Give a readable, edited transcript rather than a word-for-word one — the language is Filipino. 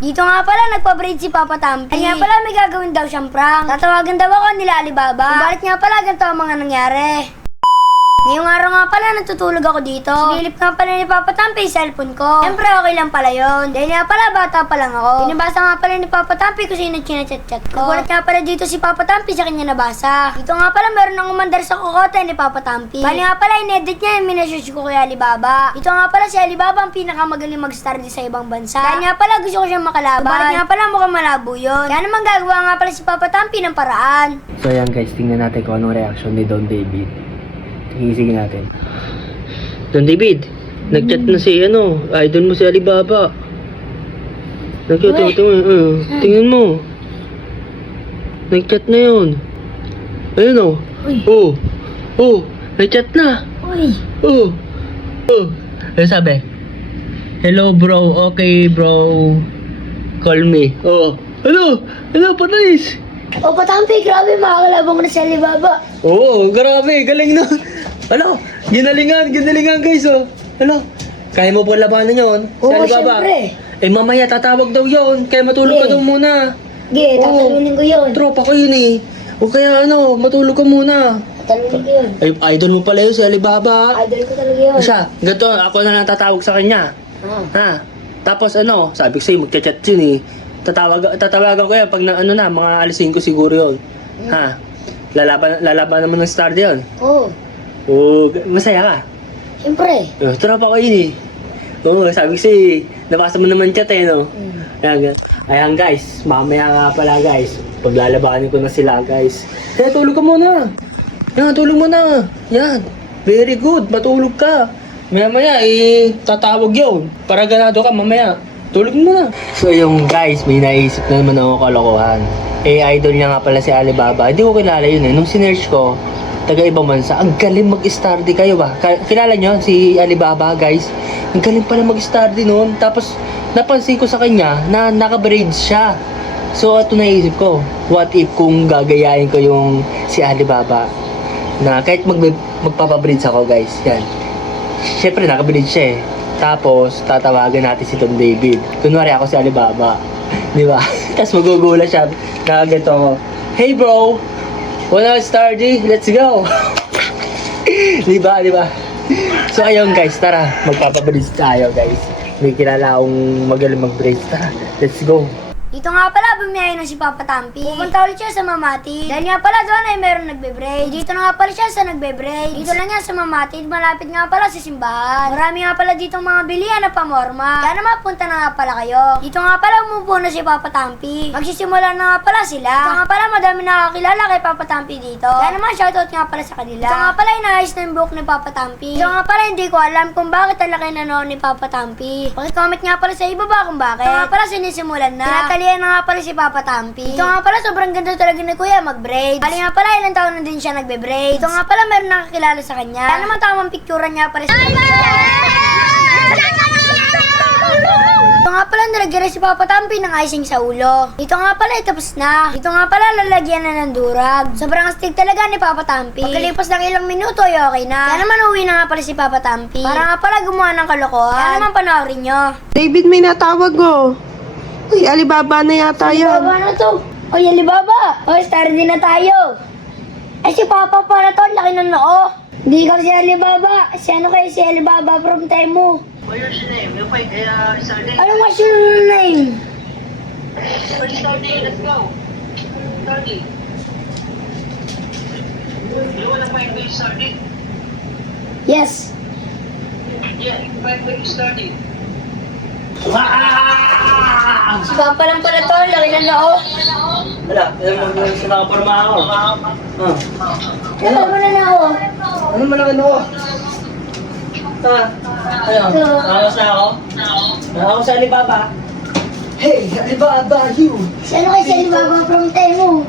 Dito nga pala, nagpa-braid si Papa Tampi. Ay nga pala, may gagawin daw siyang prank. Tatawagan daw ako nila Alibaba. Kung bakit nga pala, ganito ang mga nangyari. Ngayong araw nga pala, natutulog ako dito. Sinilip nga pala ni Papa Tampi yung cellphone ko. Siyempre, okay lang pala yun. Dahil nga pala, bata pa lang ako. Binabasa nga pala ni Papa Tampi kung sino chinachat-chat ko. Nagulat nga pala dito si Papa Tampi sa kanya nabasa. Dito nga pala, meron nang umandar sa kokote ni Papa Tampi. Bali nga pala, inedit niya yung minashoot ko kay Alibaba. Dito nga pala, si Alibaba ang pinakamagaling mag-study sa ibang bansa. Dahil nga pala, gusto ko siyang makalaban. Bakit nga pala, mukhang malabo yun. Kaya naman gagawa nga pala si Papa Tampi ng paraan. So ayan guys, tingnan natin kung anong reaction ni Don David. Sige natin. Don David, nag-chat na si idol mo si Alibaba. Nag-chat, tingnan mo. Nag-chat na yun. Ayun nag-chat na. Ano sabi? Hello bro, okay bro. Call me. Hello, Patrice. Papa Tampi, grabe, makakalabang ko na si Alibaba. Grabe, galing na. Ginalingan guys, kaya mo po labanan yun? Oo, syempre. Mamaya tatawag daw yun, kaya matulog ka daw muna. Tatalunin ko yun. Tropa ko yun eh. O kaya matulog ka muna. Tatalunin ko yun. Ay, idol mo pala yun si Alibaba. Idol ko talaga yun. Siya, ganito, ako na lang tatawag sa kanya. Ha? Tapos sabi ko sa'yo, magchat-chat yun eh. Tatawagan ko yan pag mga alas 5 siguro yun. Ha? Lalaban naman ng star yun. Masaya ka? Siyempre. Tropa ko yun eh. Sabi ko sa'yo, nabasa mo naman chat eh, no? Ayan guys, mamaya nga pala guys, paglalabanin ko na sila guys. Kaya tulog ka muna. Yan, tulog muna. Yan, very good, matulog ka. Maya tatawag yun. Para ganado ka mamaya. Tulog muna. So yung guys, may naisip na naman ako kalokohan. Idol niya nga pala si Alibaba. Hindi ko kilala yun eh. Nung sinearch ko, taga ibang bansa, ang galing mag-study kayo ba? Kilala nyo si Alibaba guys? Ang galing pala mag-study noon. Tapos napansin ko sa kanya na naka-braids siya. So ito naisip ko, what if kung gagayahin ko yung si Alibaba na kahit magpapabraids ako guys. Yan. Siyempre naka-braids siya eh. Tapos, tatawagan natin si Don David. Kunwari ako si Alibaba. Di ba? Tapos magugulat siya. Nakaganto ako. Hey bro! Wanna study? Let's go! Di ba? So ayun guys, tara. Magpapabridge tayo guys. May kilala akong magaling mag-bridge. Tara, let's go. Dito nga pala, bumiyahe na si Papa Tampi. Pupunta ulit siya sa Mamati. Dahil nga pala doon ay meron nagbe-braid. Dito na nga pala siya sa nagbe-braid. Dito lang yan sa Mamati. Malapit nga pala sa simbahan. Marami nga pala dito mga bilihan na pamorma. Kaya naman punta na nga pala kayo. Dito nga pala umupo na si Papa Tampi. Magsisimula na nga pala sila. Dito nga pala madami nakakilala kay Papa Tampi dito. Kaya naman shoutout nga pala sa kanila. Dito nga pala inaayos na yung buhok ni Papa Tampi. Dito nga pala hindi ko alam kung bakit talaki na noon ni Papa Tampi. Pakicomment nga pala sa ibaba kung bakit. Dito nga pala sinisimulan na. Tinatalian na nga pala si Papa Tampi. Dito nga pala sobrang ganda talaga ni Kuya mag-braid. Bali nga pala ilang taon na din siya nagbe-braid. Dito nga pala meron nakakilala sa kanya. Kaya naman tamang picturean nga pala siya. Dito nga pala nilagyan na si Papa Tampi ng icing sa ulo. Dito nga pala tapos na. Dito nga pala lalagyan na ng durag. Sobrang astig talaga ni Papa Tampi. Pagkalipas ng ilang minuto ay okay na. Kaya naman uwi na nga pala si Papa Tampi. Para nga pala gumawa ng kalokohan. Kaya naman panoorin nyo. David, may natawag oh. Uy, Alibaba na yata yan. Alibaba na to. Oy, Alibaba. Oy, study na tayo. Ay, si Papa pala to. Laki ng noo. Hindi ka si Alibaba. Si si Alibaba from Temu. What's your name? Study. Ano nga your name? Study, let's go. Study. You wanna find me study? Yes. Yeah, find me study. Si Papa lang pala to. Laki ng noo. Wala, sa nakaporma ako. Ano mo na noo? Ano man ang ano? Nakakos na ako? Nakakos sa Alibaba. Hey, Alibaba, you! Si si Alibaba from Temu.